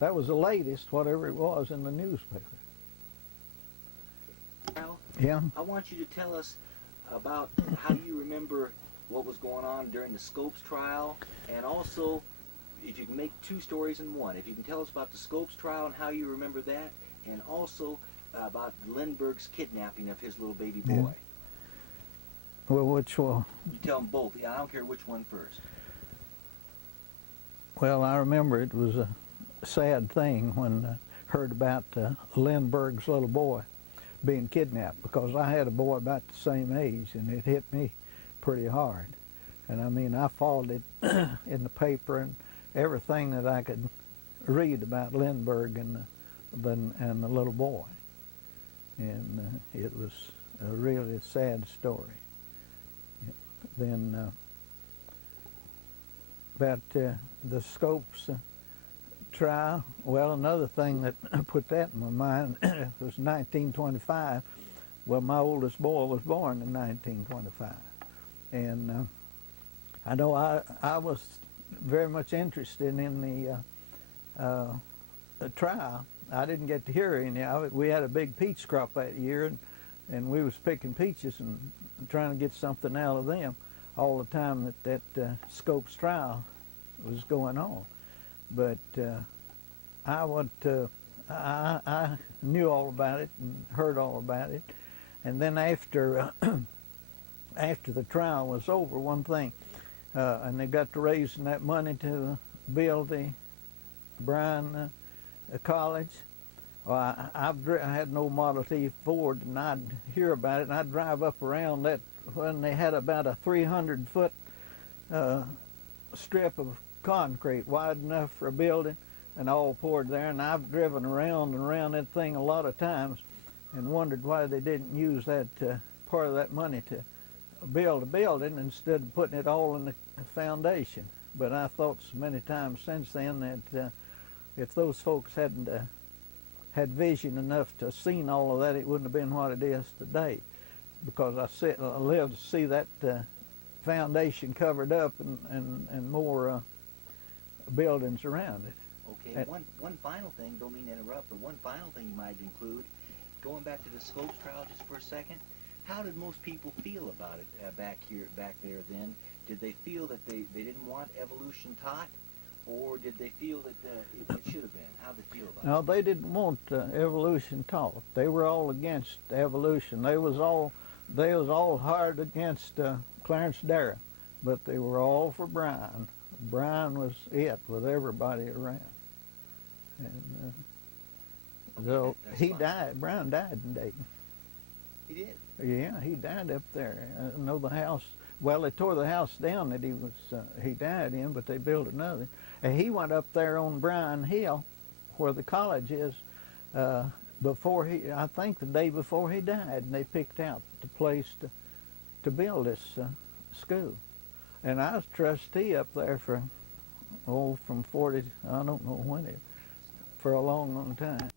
That was the latest, whatever it was in the newspaper. Now, Yeah. I want you to tell us about how you remember what was going on during the Scopes trial, and also if you can make two stories in one. If you can tell us about the Scopes trial and how you remember that, and also about Lindbergh's kidnapping of his little baby boy. Yeah. Well, which one? You tell them both. Yeah, I don't care which one first. Well, I remember it was a sad thing when I heard about Lindbergh's little boy being kidnapped, because I had a boy about the same age, and it hit me pretty hard. And I mean, I followed it in the paper and everything that I could read about Lindbergh and the little boy. And it was a really sad story. Then about the Scopes trial, well, another thing that put that in my mind was 1925. Well, my oldest boy was born in 1925. And I know I was very much interested in the trial. I didn't get to hear any of it. We had a big peach crop that year, and we was picking peaches and trying to get something out of them all the time that Scopes trial was going on. But I knew all about it and heard all about it. And then after after the trial was over, one thing, and they got to raising that money to build the Bryan College. Well, I had an old Model T Ford, and I'd hear about it, and I'd drive up around that when they had about a 300-foot strip of concrete wide enough for a building, and all poured there. And I've driven around and around that thing a lot of times and wondered why they didn't use that part of that money to build a building instead of putting it all in the foundation. But I thought so many times since then that if those folks hadn't had vision enough to have seen all of that, it wouldn't have been what it is today. Because I lived to see that foundation covered up and more buildings around it. Okay, one final thing, don't mean to interrupt, but one final thing you might include, going back to the Scopes trial just for a second, how did most people feel about it back there then? Did they feel that they didn't want evolution taught, or did they feel that it should have been? How did they feel about it? No, they didn't want evolution taught. They were all against evolution. They was all hard against Clarence Darrow, but they were all for Bryan. Bryan was it with everybody around. And so he died. Bryan died in Dayton. He did? Yeah, he died up there. I know the house. Well, they tore the house down that he died in, but they built another. And he went up there on Bryan Hill, where the college is, I think the day before he died, and they picked out the place to build this school. And I was trustee up there for, from 40, I don't know when, for a long, long time.